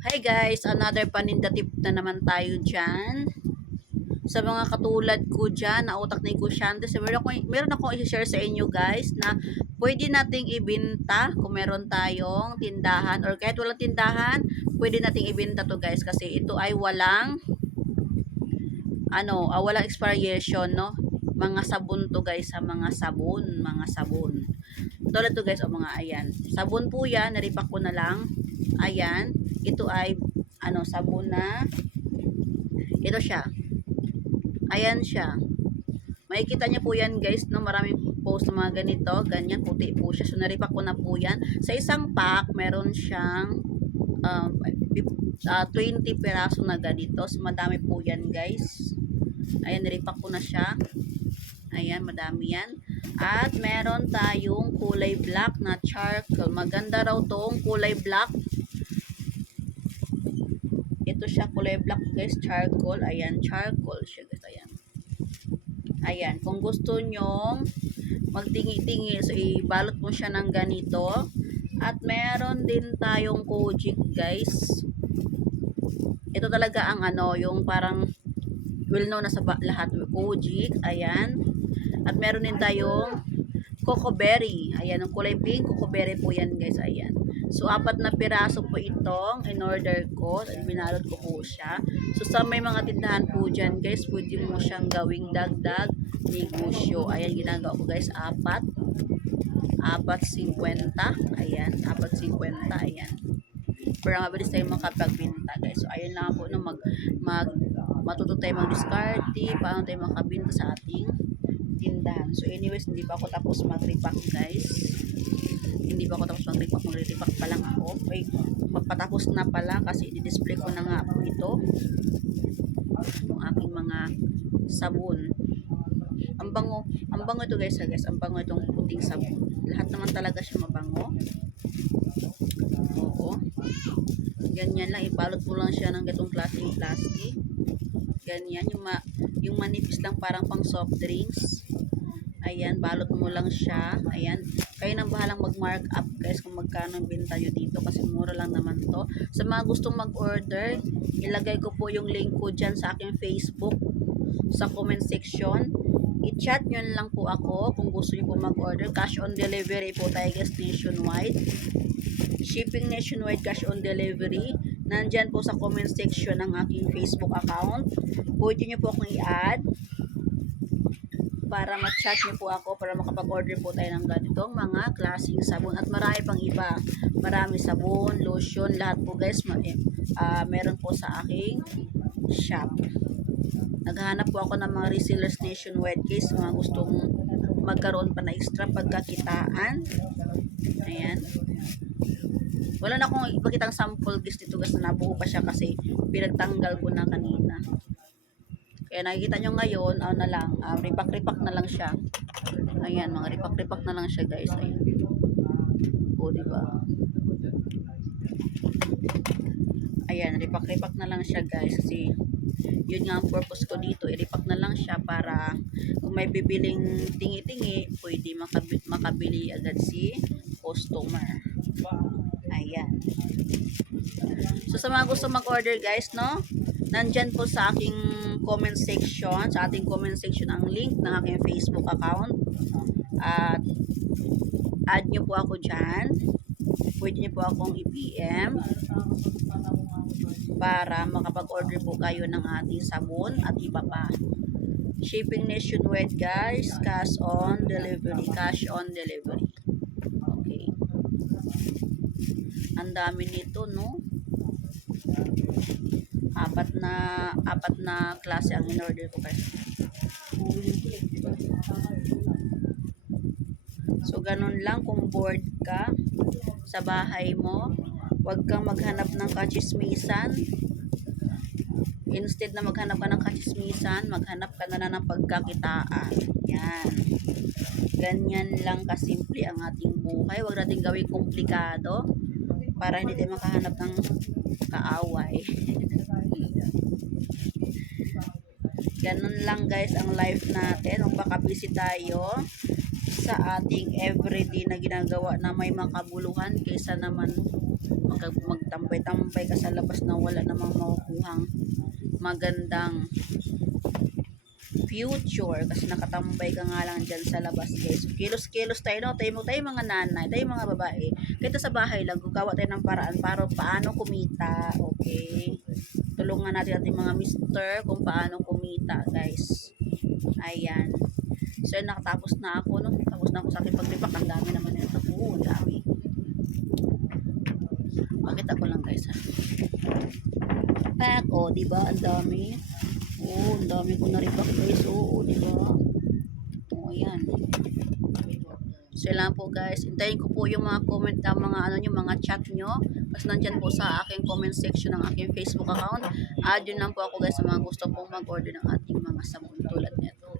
Hi guys, another paninda tip na naman tayo dyan. Sa mga katulad ko dyan, na utak na negosyante, so meron akong i-share sa inyo guys na pwede nating ibenta kung meron tayong tindahan or kahit walang tindahan, pwede nating ibenta to guys kasi ito ay walang expiration, no? Mga sabon to guys, sa mga sabon. Tulad to guys, o mga ayan. Sabon po yan, naripak ko na lang. Ayan, ito ay sabon na ito siya. Ayan siya. Makikita niyo po yan guys, no? Maraming post na mga ganito, ganyan, puti po siya. So, naripak ko na po yan. Sa isang pack, meron siyang 20 peraso na ganito. So, madami po yan guys. Ayan, naripak ko na siya. Ayan, madami yan. At meron tayong kulay black na charcoal. Maganda raw tong kulay black. Ito siya, kulay black guys, charcoal. Ayan, charcoal siya guys. Ayan. Ayan, kung gusto nyong magtingi-tingi, so ibalot mo siya ng ganito. At meron din tayong Kojic guys. Ito talaga ang yung parang well known na sa lahat, Kojic. Ayan. At meron din tayong Coco Berry. Ayan, ang kulay pink, Coco Berry po yan guys. Ayan. So, 4 na piraso po itong in-order ko. Binalot ko po siya. So, sa may mga tindahan po dyan guys, pwede mo siyang gawing dagdag negosyo. Ayan, ginagawa ko guys, 4.50. Ayan, 4.50. Ayan. Para mabilis tayo makapagbenta guys. So, ayun lang po, no, matuto tayo mag-discarte, paano tayo makabenta sa ating tindahan. So, anyways, hindi pa ako tapos mag-repack guys. Hindi pa ako tapos mag-repack. Mag-repack pa lang ako. Ay, magpatapos na pala kasi i-display ko na nga po ito. Yung aking mga sabon. Ang bango ito guys. Ang bango itong puting sabon. Lahat naman talaga siya mabango. Oo. Ganyan lang, ibalot mo lang siya ng gatong klaseng plastic. Ganyan, yung manipis lang parang pang soft drinks. Ayan, balot mo lang siya. Ayan, kayo nang bahalang mag-mark up guys kung magkano ang benta nyo dito kasi mura lang naman to. Sa mga gustong mag-order, ilagay ko po yung link ko dyan sa aking Facebook sa comment section. I-chat nyo lang po ako kung gusto nyo po mag-order. Cash on delivery po tayo guys, nationwide. Shipping nationwide, cash on delivery. Nandyan po sa comment section ng aking Facebook account. Pwede nyo po akong i-add para ma-chat nyo po ako para makapag-order po tayo ng ganitong mga klaseng sabon. At marami pang iba. Marami sabon, lotion, lahat po guys. Meron po sa aking shop. Naghahanap po ako ng mga resellers nationwide guys. Mga gustong magkaroon pa na extra pagkakitaan. Ayan. Wala na akong ipakitang sample guys dito guys na nabuo pa siya kasi pinagtanggal ko na kanina. Kaya nakikita nyo ngayon, ripak-ripak na lang siya. Ayan, mga ripak-ripak na lang siya guys. Ayan. O, diba? Ayan, ripak-ripak na lang siya guys. Kasi, yun nga ang purpose ko dito. I-ripak na lang siya para kung may bibiling tingi-tingi, pwede makabili agad si customer. Ayan. So, sa mga gusto mag-order guys, no? Nandyan po sa aking comment section, sa ating comment section ang link ng aking Facebook account. At add nyo po ako dyan. Pwede nyo po akong i-PM para makapag-order po kayo ng ating sabon at iba pa. Shipping nationwide guys, cash on delivery. Cash on delivery. Okay. Ang dami nito, no? Apat na klase ang in-order ko guys. So, ganun lang kung bored ka sa bahay mo, huwag kang maghanap ng kachismisan. Instead na maghanap ka ng kachismisan, maghanap ka na ng pagkakitaan. Yan. Ganyan lang kasimple ang ating buhay. Huwag natin gawing komplikado para hindi tayo makahanap ng kaaway. Ganun lang guys ang life natin. Magpaka-busy tayo. sa ating everyday na ginagawa na may makabuluhan kaysa naman magtambay-tambay ka sa labas na wala namang makukuhang magandang future kasi nakatambay ka nga lang dyan sa labas guys. So, kilos-kilos tayo, no? Tayo mga nanay, tayo mga babae. Kahit sa bahay lang, gugawa tayo ng paraan para paano kumita, okay? Tulungan natin ating mga mister kung paano kumita guys. Ayan. So, nakatapos na ako, no? Tapos na ako sa aking paglibak. Ang dami naman nito. Oo, ang dami. Pakita ko lang guys, ha? Pack, oh, diba? Ang dami. Oh, ang dami ko na-repack guys. Oo, diba? Oh, ayan. So, lang po guys. Hintayin ko po yung mga comment na mga ano nyo, mga chat nyo. Kasi nandyan po sa aking comment section ng aking Facebook account. Add yun lang po ako guys sa mga gusto pong mag-order ng ating mga sabon tulad nito.